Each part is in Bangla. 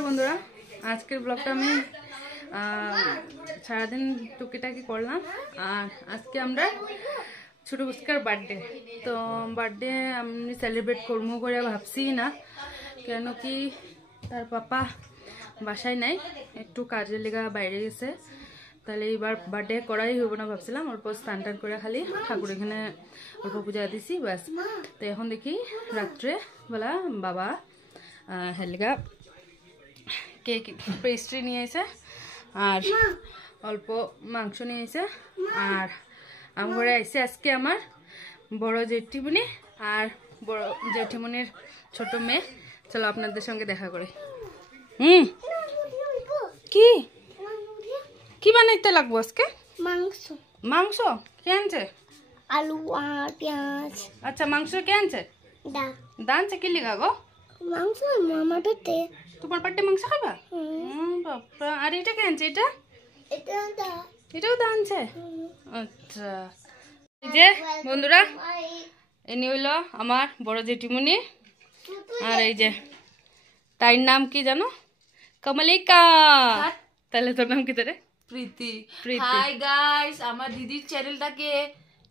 নমস্কার বন্ধুরা, আজকের ব্লগটা আমি সারাদিন টুকিটাকি করলাম। আর আজকে আমরা ছোট পুচকার বার্থডে, তো বার্থডে আমি সেলিব্রেট করবো করে ভাবছি না, কেন কি তার পাপা বাসায় নাই, একটু কাজের লেগা বাইরে গেছে। তাহলে এইবার বার্থডে করাই হইব না ভাবছিলাম, অল্প স্নান টান করে খালি ঠাকুর এখানে অল্প পূজা দিছি ব্যাস। তো এখন দেখি রাত্রে বেলা বাবা হেলগা কেক পেস্ট্রি নিয়ে এসে আর অল্প মাংস নিয়ে এসে, আর আমার ঘরে আইসে আজকে আমার বড় জেঠিমণি আর বড় জেঠিমণির ছোট মেয়ে। চলো আপনাদের সঙ্গে দেখা করে। কি কি বানাইতে লাগবো আজকে? মাংস। মাংস কে আনছে? আলু আর পেঁয়াজ। আচ্ছা, মাংস কে আনছে? দানছে কি লিগা গো? মাংস আমার পেটে। তোমার পেটে মাংস খাবা? বাবা, আর এটা কে আনছে? এটাও দানছে? আচ্ছা, এই যে বন্ধুরা, এনি হইলো আমার বড় জেঠিমণি। আর এই যে তার নাম কি জানো? কমলিকা। তাহলে তোর নাম কি? তোরে প্রীতি। হাই গাইস, আমার দিদির চ্যানেলটাকে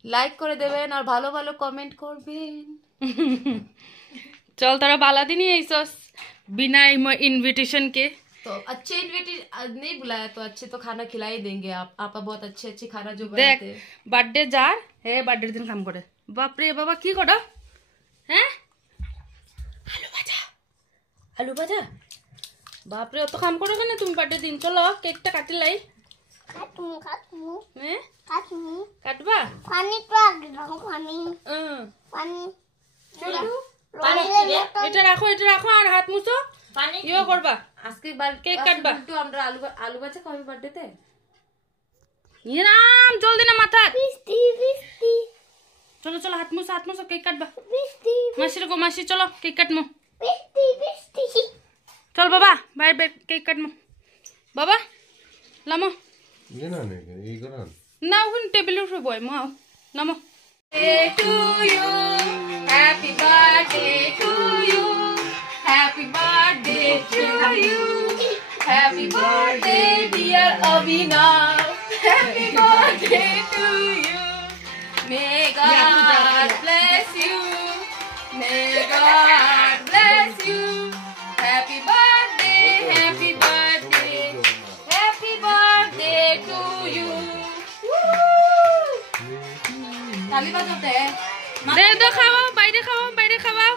লাইক করে দেবেন আর ভালো ভালো কমেंट করবেন। चल तारा बाला दिन ही ऐसोस बिना इनविटेशन के। तो अच्छे इनविटेशन नहीं बुलाया तो अच्छे तो खाना खिला ही देंगे। आप बहुत अच्छे अच्छे खाना जो देख बनाते हैं। बर्थडे जार हे बर्थडे दिन काम करे। बाप रे बाबा की करो हैं? आलू भाजा बाप रे, तो काम करो ना तुम बर्थडे दिन। चलो केकटा काटी लाई। কাটমু हैं কাটমু काटबा পানি তো আগে দাও। পানি পানি चलो এটা রাখো আর হাত মুছো। पानी ইও করবা আজকে বার কেক কাটবা। তো আমরা আলু ভাজা খাবি বার্থডে তে। নিরাম জলদি না মাথা। বৃষ্টি বৃষ্টি चलो चलो हाथ मुसो केक काटबा। বৃষ্টি मासी को मासी चलो केक काटमु। বৃষ্টি বৃষ্টি। चल बाबा बाहर बैठ केक काटमु। बाबा लामो ये ना नहीं ये करा ना उन टेबल पे बय म नामो। to you, happy birthday to you, happy birthday to you, happy birthday dear Abhinav, happy birthday to you, may God bless you, may God bless you, happy birthday, happy birthday, happy birthday to you. ताली बजाते हैं। दे दो खाओ বাইরে খাওয়াও।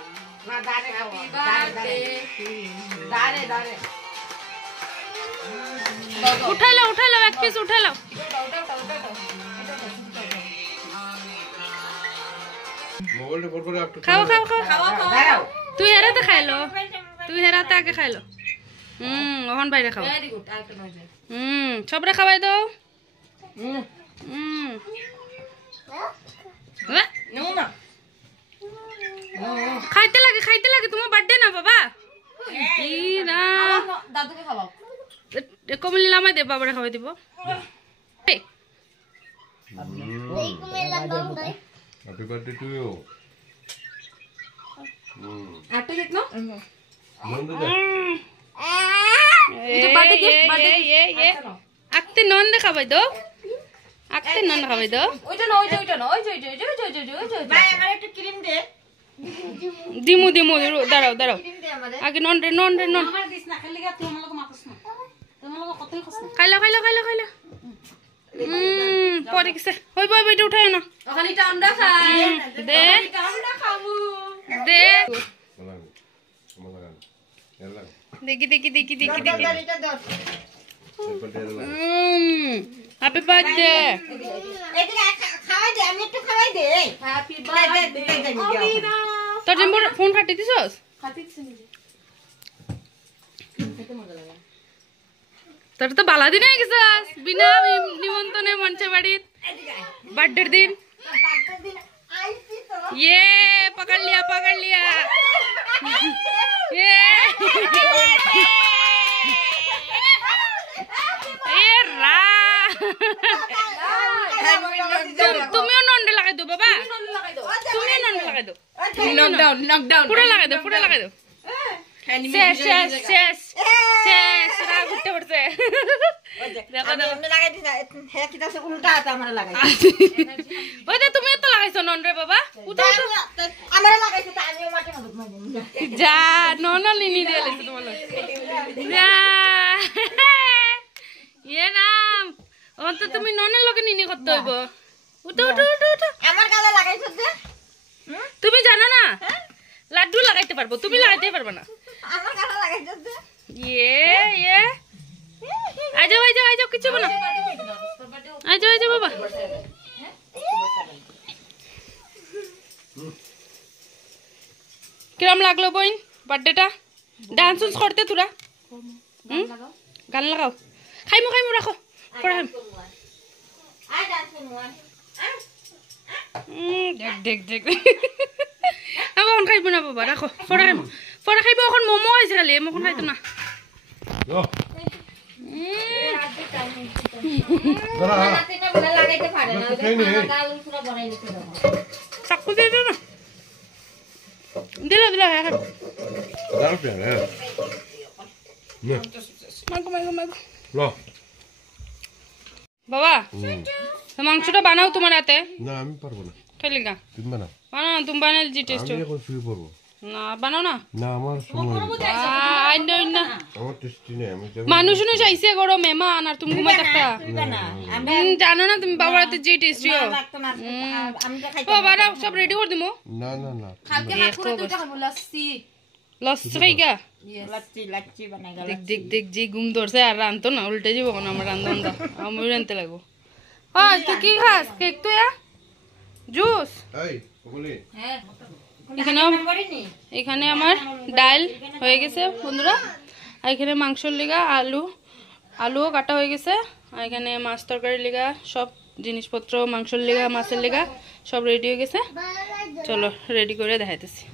ना दारे खाओ दारे दारे दारे उठाई लो एक पीस उठा लो। मोबाइल पर पर आप खाओ दाराओ তুই হেরাতে খাইলো, তুই হেরাতে আগে খাইলো। ওহন বাইরে খাও। Very good I can enjoy সবরে খাওয়াই দাও। नो ना খাইতে লাগে তোমার বার্থডে না বাবা। ইরা दादू के खाओ কমলি লামাই দে, বাবারে খাওয়াই দিব। এই কুমেলা দম দই। हैप्पी बर्थडे टू यू आटे कितना नंद दे ये बर्थडे गिफ्ट ये আকতে নন দে খাওয়াই দাও, আকতে নন খাওয়াই দাও। ওইটা না ওই যে ভাই আমার একটু ক্রিম দে। দিমু দাঁড়াও আগে নন রে আমার দিস না খালি তুই আমার লগে মাতস না, তুমি লগে কতই খস না। খাইলো পরে গেছে হইব এটা উঠাই না। ওখানেটা আমরা খাই দে আমরা খামু দে मला याला দেখি এটা দাও হ্যাপি বার্থডে। এদিকে খাওয়াই দে, আমি একটু খাওয়াই দে। হ্যাপি বার্থডে অভিনব। তোর জম্বর ফোন ফাটি দিছস? খাতিস নিজে খেতে মজা লাগে। তোর তো বালা দিন হয়ে গেছস, বিনা নিমন্ত্রণে মঞ্চে বাড়িত বার্থডের দিন। ये पकड़ लिया ये তুমিও নন্ডে লাগাই দো বাবা, তুমিও নন্ডে লাগাই দো। নকডাউন পুরো লাগাই দো শেষ পড়ছে দেখো ওই যে তুমি তো লাগাইছো নন রে বাবা উঠো যা নন লিনি দিয়ে লেছে তোমার যা ইয়ে নাম অন্ত তুমি ননের লগে নিনি করতে হইব উঠো উঠো উঠো উঠো আমার গালে লাগাইছো যে তুমি জানো না লাড্ডু লাগাইতে পারবো তুমি লাগাইতে পারবে না আমার গালে লাগাইছো যে ইয়ে আইজো কিছু না আইজো বাবা কিরম লাগলো বইন বার্থডেটা ডান্স করতে তোরা গান লাগাও খাইমু রাখো পড়া দেখ এখন খাইব না বাবা রাখো পড়া খাইব এখন মোমো খাইছে খালি এখন খাইতো না চাকু দিয়ে দিও না দিলা বাবা মাংসটা বানাও তোমার হাতে না আমি পারবো না খাইলি গা তুমি বানাও বানাও তুমি বানাইলে জি টেস্ট আমি এখন শুয়ে পড়বো না বানাও না না আমার সময় নেই। আমার টেস্টি নেই আমি মানুষ চাইছে গরো মেহমান আর তুমি ঘুমাই থাকতা জানো না তুমি বাবার হাতে যে টেস্টি বাবা সব রেডি করে দিমো না না না লস্যি খাই গা দেখ যে ঘুম ধরছে আর রান্ধতো না উল্টে যাবো না আমার রান্ধন আমি রানতে লাগবো হয় তুই কি খাস কেক তো জুস এই কমলি এখানে আমার ডাল হয়ে গেছে বন্ধুরা আর এখানে মাংসর লিগা আলুও কাটা হয়ে গেছে আর এখানে মাছ তরকারির লিগা সব জিনিসপত্র মাংসর লিগা মাছের লিগা সব রেডি হয়ে গেছে চলো রেডি করে দেখাইতেছি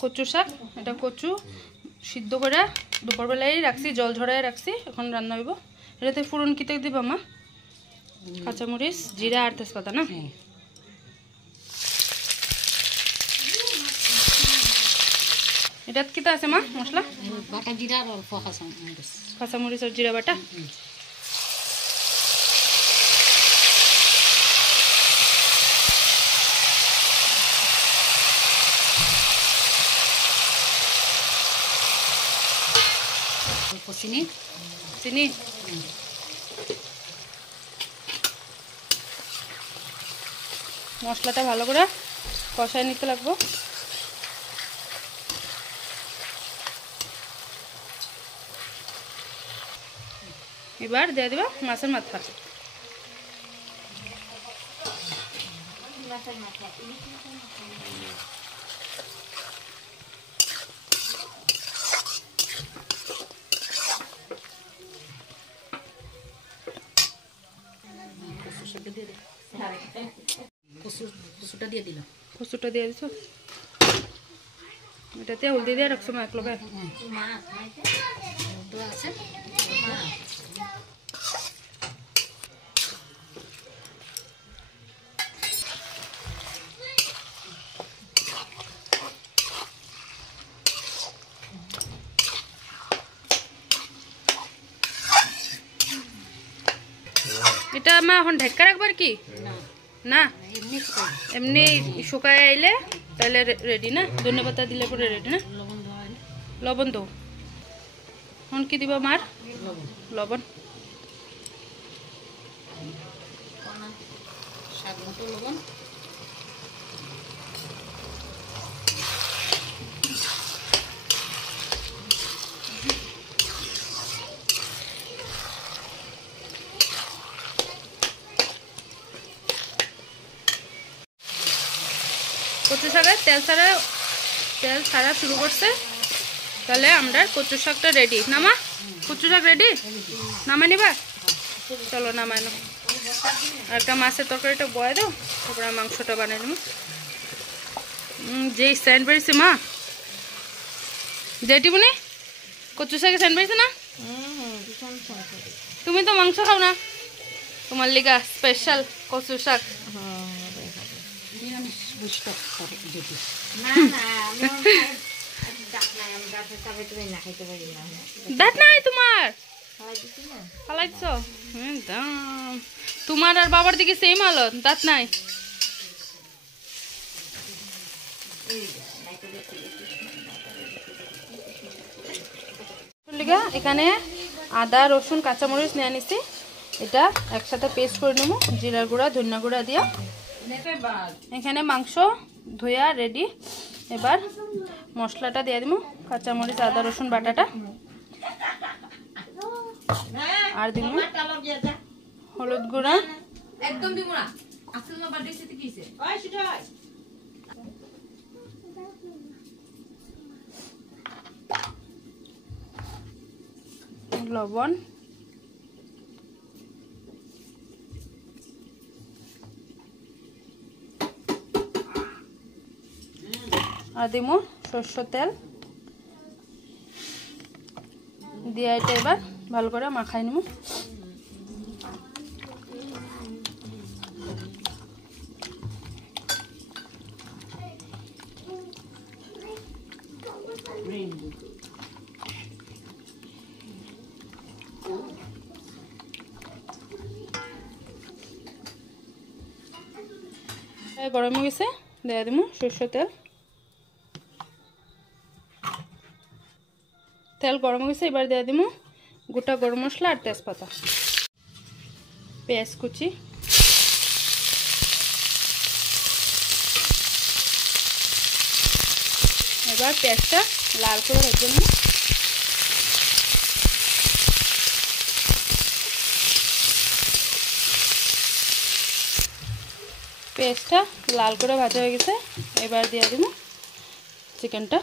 কচু শাক এটা কচু সিদ্ধ করে দুপুরবেলায় রাখছি জল ঝরাই রাখছি এখন রান্না হইব এটাতে ফুরন কিতে দিবা মা কাঁচামরিচ জিরা আর তেজপাতা না এটাত কিতা আছে মা মশলা বাটা জিরা আর অল্প কাঁচামরিচ আর জিরা বাটা চিনি চিনি মশলাটা ভালো করে কষায় নিতে লাগবো এবার দিয়ে দিবা মাছের মাথা কচুটা দিয়ে দিলাম কচুটা দিয়ে দিছো এটাতে হলদি দিয়ে রাখছো মা এক লগে আছে এটা মা এখন ঢেকা রাখবার কি না এমনি শুকায় আইলে তাহলে রেডি না ধন্যপাতা দিলে পরে রেডি না লবণ তো এখন কি দিবা মার লবণ স্বাদ মতো লবণ কচু শাকের তেল ছাড়া শুরু করছে তাহলে আমরা কচু শাকটা রেডি নামা কচু শাক রেডি নামা নিবা চলো নামাই নো আর একটা মাছের তরকারিটা বয়ে দাও তারপরে মাংসটা বানাই দেবো যেই স্যান্ড বেরিয়েছে মা যেটি বনে কচু শাকে স্যান্ড বেরিয়েছে না তুমি তো মাংস খাও না তোমার লিগা স্পেশাল কচু শাক দাঁত নাই তোমার ফালাইছ তোমার আর বাবার দিকে সেম আলো দাঁত নাই। এখানে আদা রসুন কাঁচামরিচ নিয়ে নিছি, এটা একসাথে পেস্ট করে নেবো জিরার গুঁড়া ধনিয়া গুঁড়া দিয়া। এখানে মাংস ধুয়া রেডি। এবার মশলাটা দিয়ে দিব, কাঁচামরিচ আদা রসুন বাটাটা, আর দিব হলুদ গুঁড়া, একদম দিব না আসল না বার্থডে সাথে কিছে লবণ, আর দিব সরষের তেল দিয়ে এটা এবার ভালো করে মাখাই নেব। গরম হয়ে গেছে, দিয়ে দিব সরষের তেল। তেল গরম হয়ে গেছে, এবার দিয়ে দিব গোটা গরম মশলা আর তেজপাতা, পেঁয়াজ কুচি, এবার পেঁয়াজটা লাল করে ভেজে নেব। পেঁয়াজটা লাল করে ভাজা হয়ে গেছে, এবার দিয়ে দিব চিকেনটা।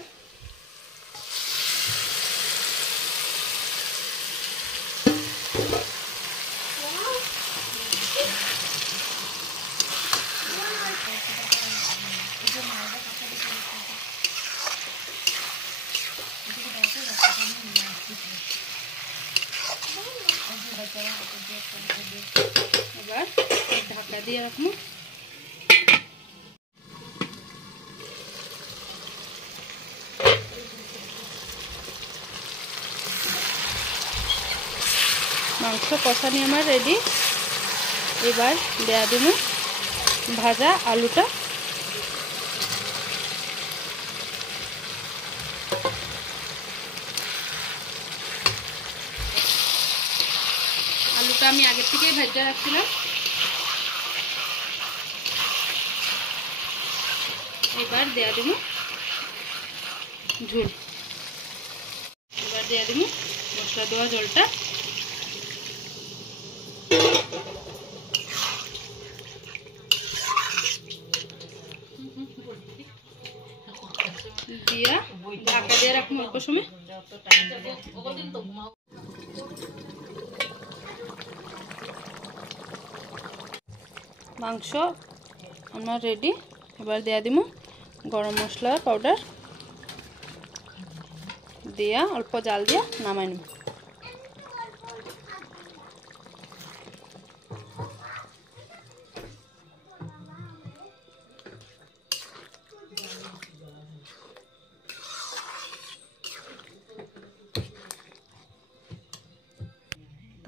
এবার ঢাকা দিয়ে রাখবো। মাংস কষানি আমার রেডি। এবার দেয়া দেবো ভাজা আলুটা। আলুটা আমি আগে থেকেই ভেজে রাখছিলাম। এবার দেয়া দেবো ঝোল, এবার দেয়া দেবো মশলা দেওয়া জলটা। দিয়া ঢাকা দিয়ে রাখবো অল্প সময়। মাংস আমার রেডি। এবার দেয়া দিব গরম মশলা পাউডার, দিয়া অল্প জাল দিয়া নামাই নিব।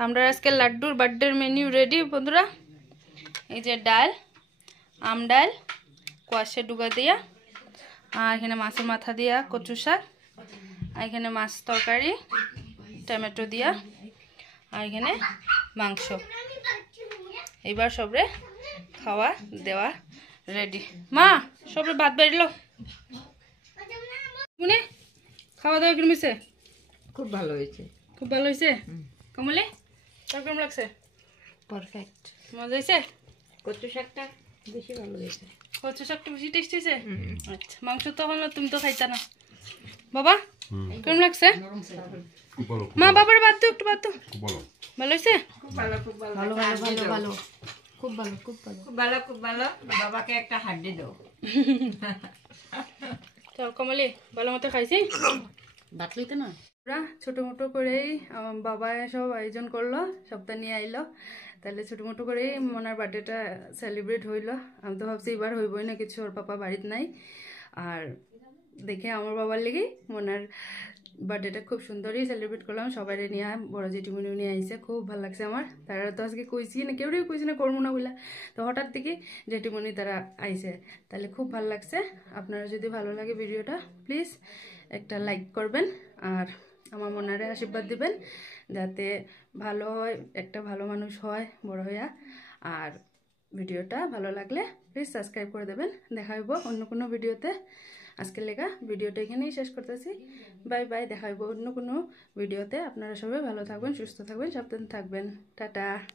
আমরা আজকে লাড্ডুর বার্থডের মেনু রেডি বন্ধুরা। এই যে ডাল, আম ডাল, কোয়াশে ডুগা দিয়া, আর এখানে মাছের মাথা দিয়া কচু শাক, আর এখানে মাছ তরকারি টমেটো দিয়া, আর এখানে মাংস। এবার সবরে খাওয়া দেওয়া রেডি। মা সবরে ভাত বেরিল মনে খাওয়া দাওয়া কেমন হয়েছে? খুব ভালো হয়েছে, খুব ভালো হয়েছে। কমলে তোর কেমন লাগছে? পারফেক্ট, মজা হয়েছে? কচু শাকটা বেশি ভালো হয়েছে। কচু শাকটা বেশি টেস্টি হয়েছে। আচ্ছা, মাংস তো হলো, তুমি তো খাইতা না বাবা, কেমন লাগছে? মা বাবার বাদ তো একটু বাদ তো। ভালো হয়েছে? ভালো ভালো ভালো ভালো, খুব ভালো খুব ভালো খুব ভালো খুব ভালো। বাবাকে একটা হাড্ডি দাও। চল কমলে ভালো মতো খাইছি। ভাত লইতে না ছোট মোটো করেই বাবা সব আয়োজন করলো, সপ্তাহ নিয়ে আইলো। তাহলে ছোট মোটো করেই মনার বার্থডেটা সেলিব্রেট হইলো। আমি তো ভাবছি এবার হইবই না কিছু, ওর পাপা বাড়িতে নাই। আর দেখে আমার বাবার লেগে মনার বার্থডেটা খুব সুন্দরই সেলিব্রেট করলাম, সবাই নিয়ে, বড় জেঠিমণিও নিয়ে আইসে, খুব ভালো লাগছে আমার। তারা তো আজকে কইছি না, কেউই কইছি না করবো না বলে, তো হঠাৎ থেকে জেঠিমণি তারা আইসে, তাহলে খুব ভালো লাগছে। আপনারা যদি ভালো লাগে ভিডিওটা প্লিজ একটা লাইক করবেন, আর আমার মনারে আশীর্বাদ দিবেন যাতে ভালো হয়, একটা ভালো মানুষ হয় বড় হইয়া। আর ভিডিওটা ভালো লাগলে প্লিজ সাবস্ক্রাইব করে দেবেন। দেখা হইব অন্য কোনো ভিডিওতে। আজকের লেখা ভিডিওটা এখানেই শেষ করতেছি। বাই বাই, দেখা হইব অন্য কোনো ভিডিওতে। আপনারা সবাই ভালো থাকবেন, সুস্থ থাকবেন, সাবধান থাকবেন। টাটা।